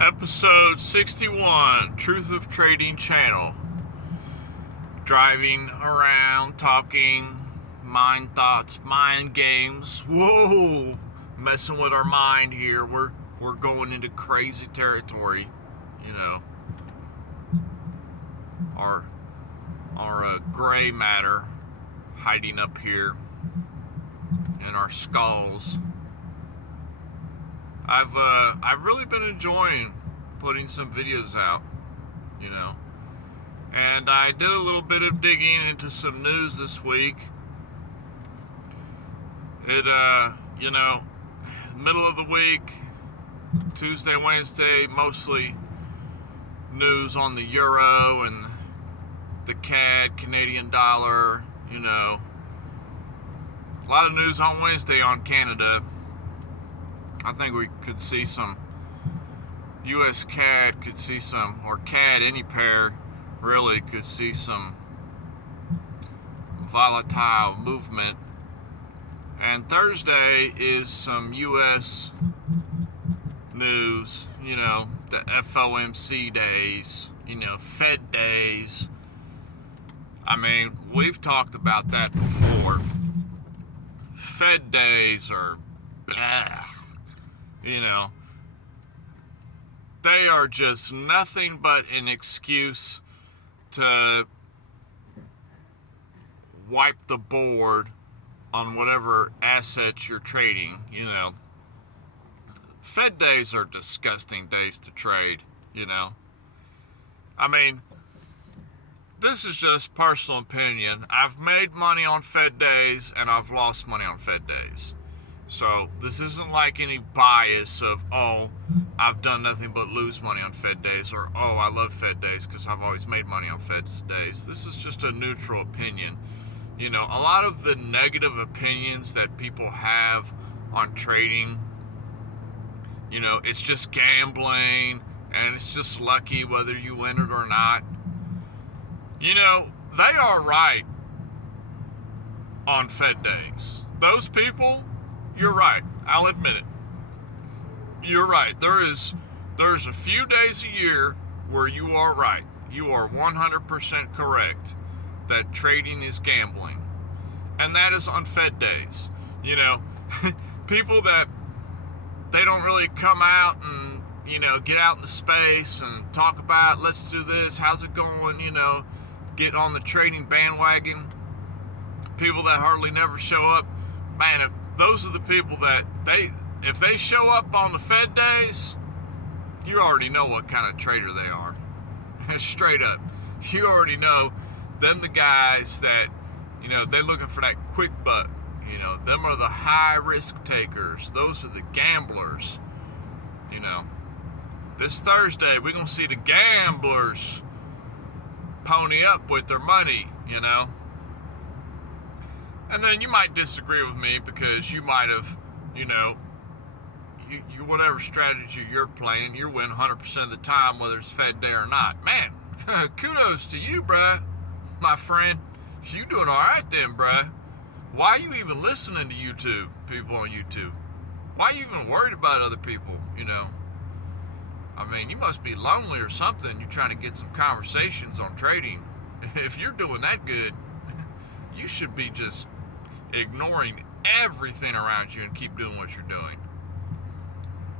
Episode 61, Truth of Trading Channel. Driving around, talking, mind thoughts, mind games. Whoa! Messing with our mind here. We're going into crazy territory, you know. Our gray matter hiding up here in our skulls. I've really been enjoying putting some videos out, you know. And I did a little bit of digging into some news this week. Middle of the week, Tuesday, Wednesday, mostly news on the euro and the CAD, Canadian dollar, you know. A lot of news on Wednesday on Canada. I think we could see some US CAD could see some, or CAD, any pair really could see some volatile movement. And Thursday is some US news, you know, the FOMC days, you know, Fed days. I mean, we've talked about that before. Fed days are blah. You know, they are just nothing but an excuse to wipe the board on whatever assets you're trading, you know. Fed days are disgusting days to trade, you know. I mean, this is just personal opinion. I've made money on Fed days and I've lost money on Fed days. So this isn't like any bias of, oh, I've done nothing but lose money on Fed days, or, oh, I love Fed days because I've always made money on Fed days. This is just a neutral opinion. You know, a lot of the negative opinions that people have on trading, you know, it's just gambling and it's just lucky whether you win it or not. You know, they are right on Fed days. Those people, you're right. I'll admit it. You're right. There's a few days a year where you are right. You are 100% correct that trading is gambling. And that is on Fed days. You know, people that they don't really come out and, you know, get out in the space and talk about, let's do this, how's it going, you know, get on the trading bandwagon. People that hardly never show up. Man, those are the people that if they show up on the Fed days, you already know what kind of trader they are. Straight up. You already know them the guys that, you know, they're looking for that quick buck. You know, them are the high risk takers. Those are the gamblers. You know, this Thursday we're going to see the gamblers pony up with their money, you know. And then you might disagree with me because you might have, you know, you whatever strategy you're playing, you win 100% of the time, whether it's Fed day or not. Man, kudos to you, bruh, my friend. You doing all right then, bruh. Why are you even listening to YouTube, people on YouTube? Why are you even worried about other people, you know? I mean, you must be lonely or something. You're trying to get some conversations on trading. If you're doing that good, you should be just ignoring everything around you and keep doing what you're doing.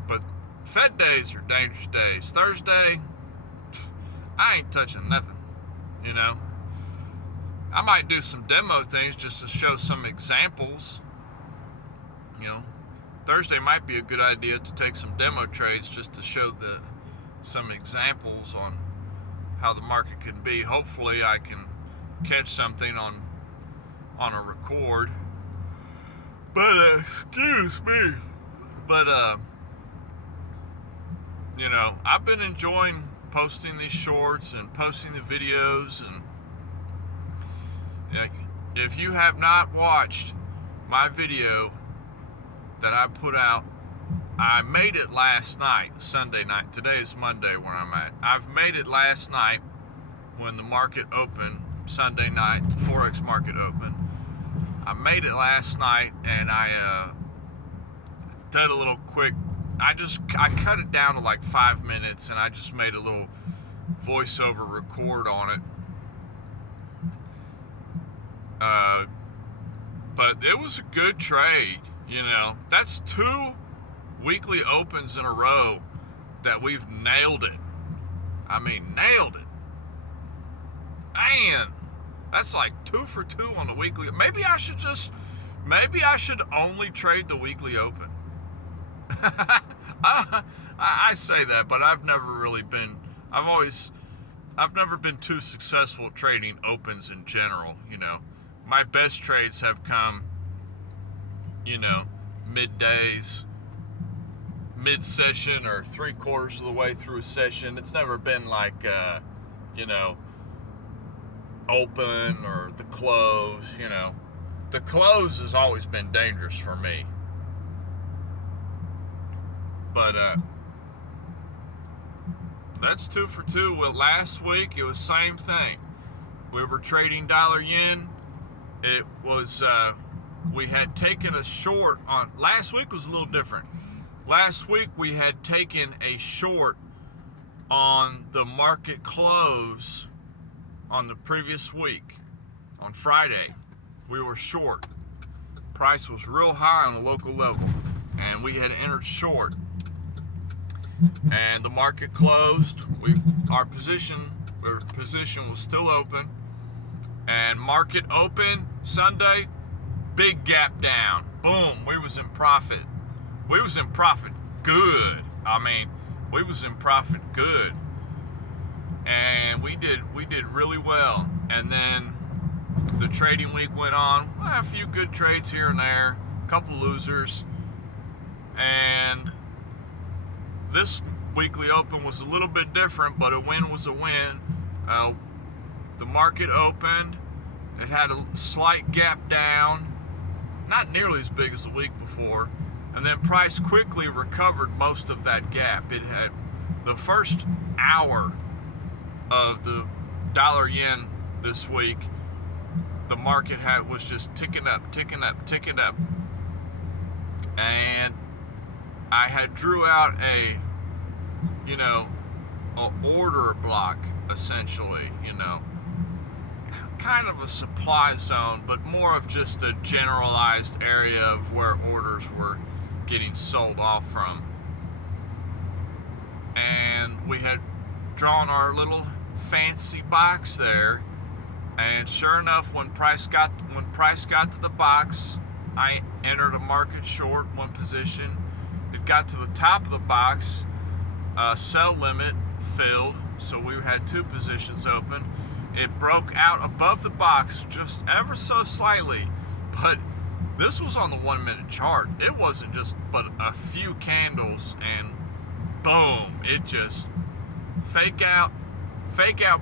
But Fed days are dangerous days. Thursday, I ain't touching nothing, you know. I might do some demo things just to show some examples, you know. Thursday might be a good idea to take some demo trades just to show some examples on how the market can be. Hopefully I can catch something on a record. But, excuse me. But, you know, I've been enjoying posting these shorts and posting the videos. And if you have not watched my video that I put out, I made it last night, Sunday night. Today is Monday where I'm at. I've made it last night when the market opened, Sunday night, the Forex market opened. I made it last night, and I did a little quick I cut it down to like 5 minutes, and I just made a little voiceover record on it. But it was a good trade, you know. That's 2 weekly opens in a row that we've nailed it. I mean, nailed it. Man, that's like 2 for 2 on the weekly. Maybe I should only trade the weekly open. I say that, but I've never been too successful at trading opens in general, you know. My best trades have come, you know, middays, mid-session, or 3/4 of the way through a session. It's never been like, you know, open or the close, you know. The close has always been dangerous for me. But, that's 2 for 2. Well, last week it was same thing. We were trading dollar yen. It was, we had taken a short on, last week was a little different. Last week we had taken a short on the market close on the previous week. On Friday, we were short. Price was real high on the local level, and we had entered short. And the market closed. Our position was still open. And market open Sunday, big gap down. Boom, we was in profit. We was in profit good. I mean, we was in profit good. And we did really well. And then the trading week went on. Well, a few good trades here and there, a couple losers. And this weekly open was a little bit different, but a win was a win. The market opened. It had a slight gap down, not nearly as big as the week before, and then price quickly recovered most of that gap. It had the first hour of the dollar yen this week, the market was just ticking up, and I had drew out a order block, essentially, you know, kind of a supply zone, but more of just a generalized area of where orders were getting sold off from. And we had drawn our little fancy box there, and sure enough, when price got to the box, I entered a market short, one position. It got to the top of the box, sell limit filled, so we had 2 positions open. It broke out above the box just ever so slightly, but this was on the 1-minute chart. It wasn't just but a few candles, and boom, it just fake out,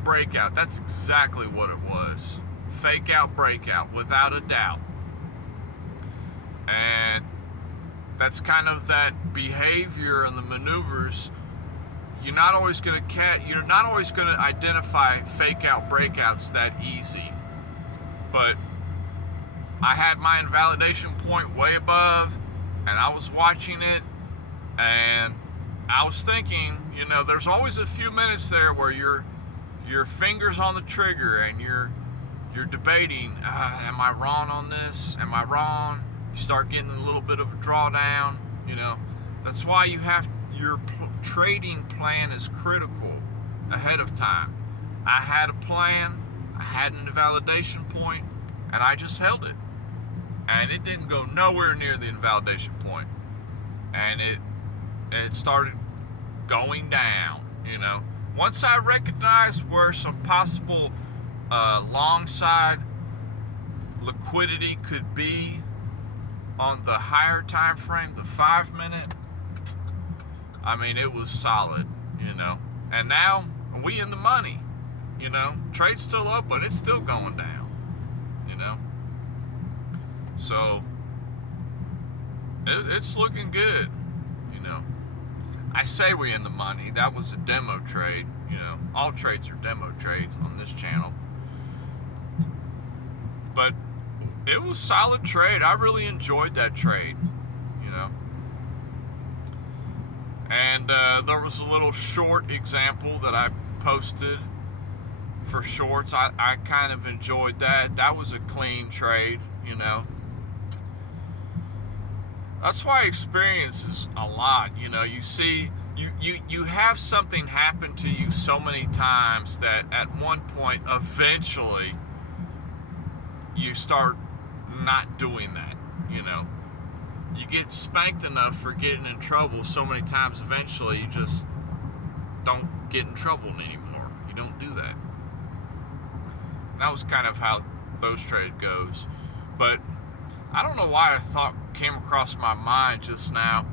breakout. That's exactly what it was. Fake out, breakout, without a doubt. And that's kind of that behavior and the maneuvers. You're not always going to identify fake out breakouts that easy. But I had my invalidation point way above, and I was watching it, and I was thinking, you know, there's always a few minutes there where your fingers on the trigger and you're debating, am I wrong on this? Am I wrong? You start getting a little bit of a drawdown, you know. That's why your trading plan is critical ahead of time. I had a plan, I had an invalidation point, and I just held it. And it didn't go nowhere near the invalidation point. And it started going down, you know. Once I recognized where some possible long side liquidity could be on the higher time frame, the 5-minute, I mean, it was solid, you know. And now we in the money, you know. Trade's still up, but it's still going down, you know. So it's looking good, you know. I say we in the money. That was a demo trade, you know. All trades are demo trades on this channel. But it was a solid trade. I really enjoyed that trade, you know. And there was a little short example that I posted for shorts. I kind of enjoyed that. That was a clean trade, you know. That's why experience is a lot, you know. You see, you have something happen to you so many times that at one point, eventually, you start not doing that, you know. You get spanked enough for getting in trouble so many times, eventually you just don't get in trouble anymore. You don't do that. That was kind of how those trade goes. But I don't know why came across my mind just now.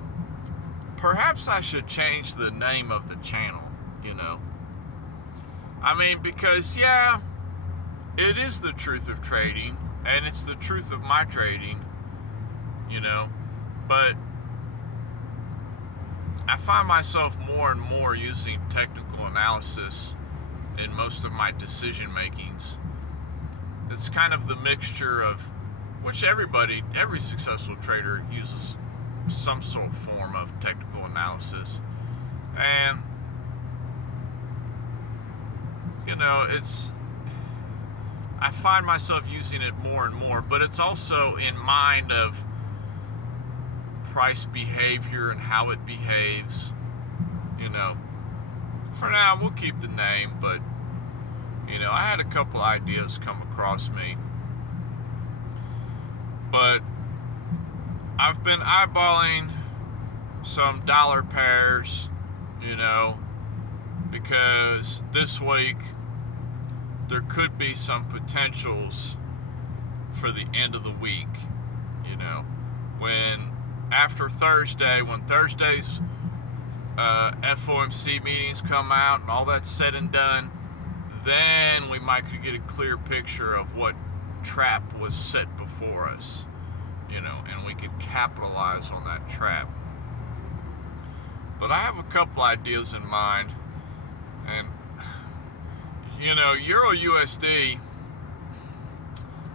Perhaps I should change the name of the channel, you know. I mean, because yeah, it is the truth of trading, and it's the truth of my trading, you know. But I find myself more and more using technical analysis in most of my decision makings. It's kind of the mixture of which every successful trader uses some sort of form of technical analysis. And, you know, I find myself using it more and more, but it's also in mind of price behavior and how it behaves, you know. For now, we'll keep the name, but, you know, I had a couple ideas come across me. But I've been eyeballing some dollar pairs, you know, because this week there could be some potentials for the end of the week, you know. After Thursday, when Thursday's FOMC meetings come out and all that's said and done, then we might could get a clear picture of what trap was set before us, you know, and we could capitalize on that trap. But I have a couple ideas in mind, and you know, Euro USD,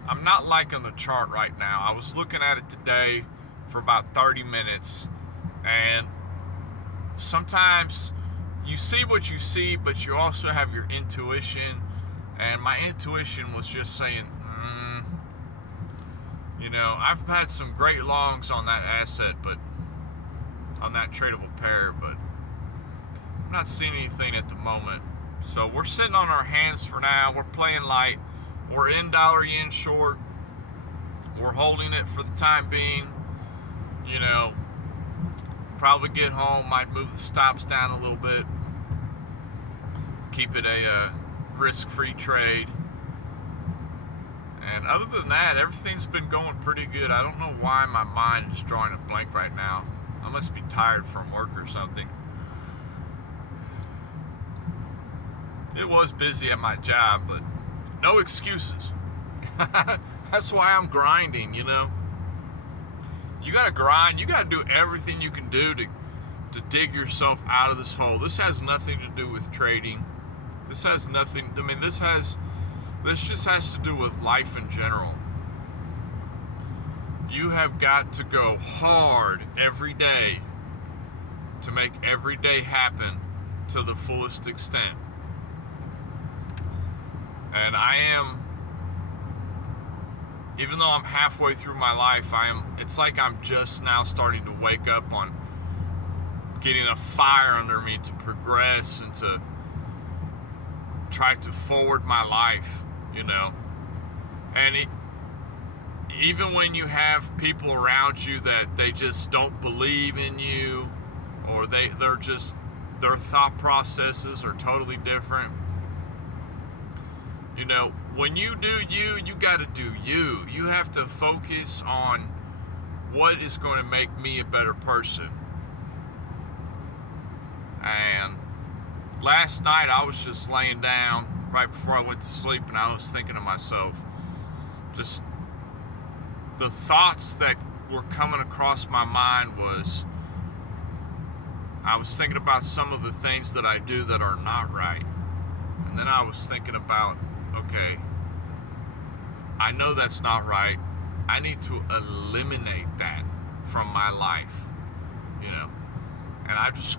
I'm not liking the chart right now. I was looking at it today for about 30 minutes, and sometimes you see what you see, but you also have your intuition, and my intuition was just saying, you know, I've had some great longs on that asset, but on that tradable pair, but I'm not seeing anything at the moment. So we're sitting on our hands for now. We're playing light. We're in dollar yen short. We're holding it for the time being. You know, probably get home, might move the stops down a little bit, keep it a risk-free trade. And other than that, everything's been going pretty good. I don't know why my mind is drawing a blank right now. I must be tired from work or something. It was busy at my job, but no excuses. That's why I'm grinding, you know. You gotta grind. You gotta do everything you can do to dig yourself out of this hole. This has nothing to do with trading. This has nothing. I mean, this just has to do with life in general. You have got to go hard every day to make every day happen to the fullest extent. And I am, even though I'm halfway through my life, it's like I'm just now starting to wake up on getting a fire under me to progress and to try to forward my life, you know. And even when you have people around you that they just don't believe in you, or their thought processes are totally different. You know, when you do you got to do you. You have to focus on what is going to make me a better person. And last night I was just laying down right before I went to sleep, and I was thinking to myself, just the thoughts that were coming across my mind was, I was thinking about some of the things that I do that are not right. And then I was thinking about, okay, I know that's not right. I need to eliminate that from my life, you know. And I just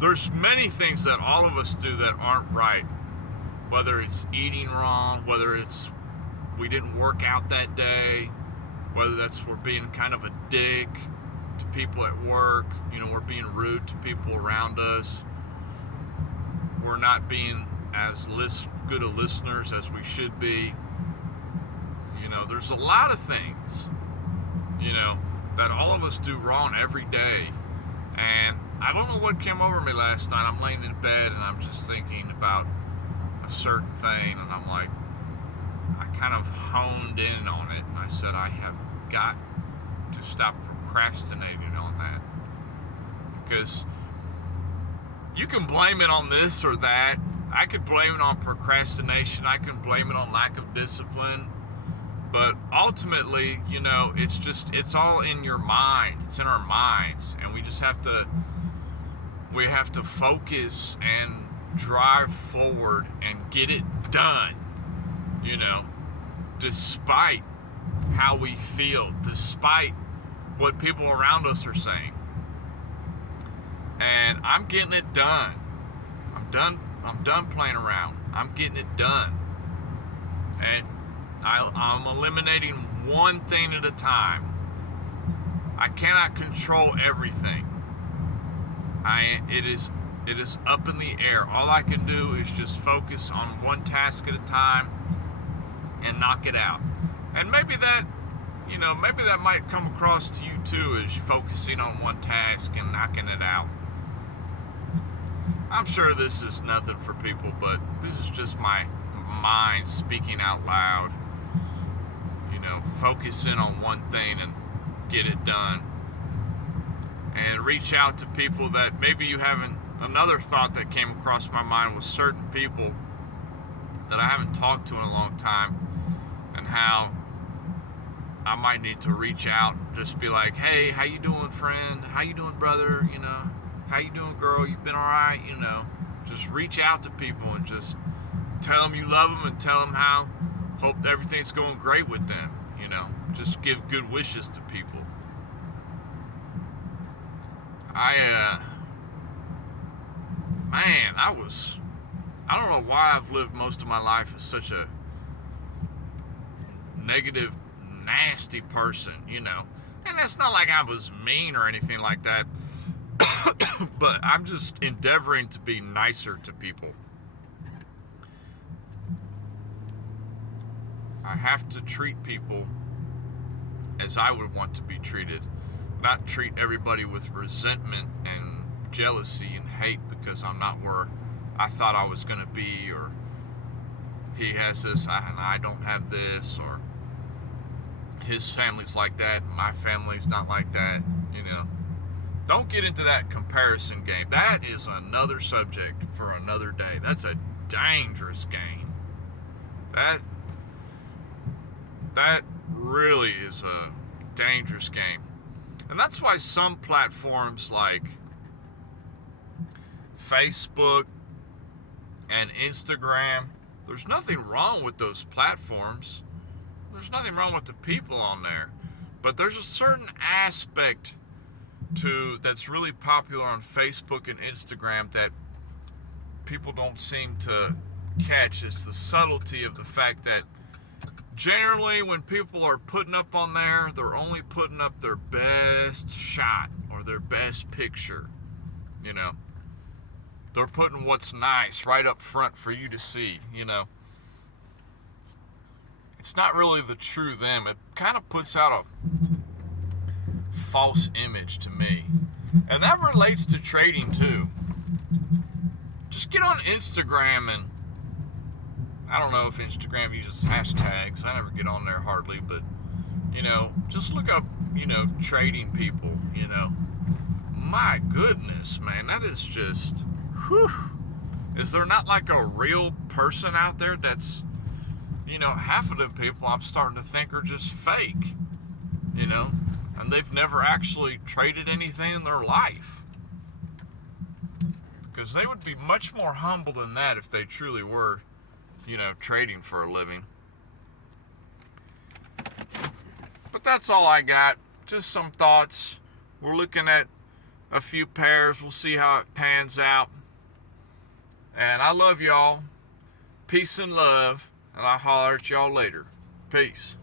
there's many things that all of us do that aren't right. Whether it's eating wrong, whether it's we didn't work out that day, whether that's we're being kind of a dick to people at work, we're being rude to people around us, we're not being as good of listeners as we should be. There's a lot of things, that all of us do wrong every day. And I don't know what came over me last night. I'm laying in bed and I'm just thinking about a certain thing, and I'm like, I kind of honed in on it, and I said, I have got to stop procrastinating on that. Because you can blame it on this or that. I could blame it on procrastination. I can blame it on lack of discipline. But ultimately, it's all in your mind. It's in our minds. And we just have to focus and drive forward and get it done, despite how we feel, despite what people around us are saying. And I'm getting it done. I'm done playing around. I'm getting it done. And I'm eliminating one thing at a time. I cannot control everything. It is up in the air. All I can do is just focus on one task at a time and knock it out. And maybe that might come across to you too, as focusing on one task and knocking it out. I'm sure this is nothing for people, but this is just my mind speaking out loud. Focus in on one thing and get it done. And reach out to people that maybe you haven't. Another thought that came across my mind was certain people that I haven't talked to in a long time, and how I might need to reach out and just be like, hey, how you doing, friend? How you doing, brother? How you doing, girl? You been all right? Just reach out to people and just tell them you love them and tell them how hope everything's going great with them. Just give good wishes to people. I don't know why I've lived most of my life as such a negative, nasty person, And it's not like I was mean or anything like that, but I'm just endeavoring to be nicer to people. I have to treat people as I would want to be treated, not treat everybody with resentment and jealousy and hate because I'm not where I thought I was going to be, or he has this and I don't have this, or his family's like that and my family's not like that. Don't get into that comparison game. That is another subject for another day. That's a dangerous game. That really is a dangerous game. And that's why some platforms like Facebook and Instagram, there's nothing wrong with those platforms. There's nothing wrong with the people on there. But there's a certain aspect that's really popular on Facebook and Instagram that people don't seem to catch. It's the subtlety of the fact that generally when people are putting up on there, they're only putting up their best shot or their best picture. They're putting what's nice right up front for you to see. It's not really the true them. It kind of puts out a false image to me. And that relates to trading too. Just get on Instagram, and I don't know if Instagram uses hashtags. I never get on there hardly, but just look up, trading people, My goodness, man, that is just, whew. Is there not like a real person out there that's, half of them people I'm starting to think are just fake, and they've never actually traded anything in their life. Because they would be much more humble than that if they truly were, trading for a living. But that's all I got. Just some thoughts. We're looking at a few pairs. We'll see how it pans out. And I love y'all. Peace and love. And I'll holler at y'all later. Peace.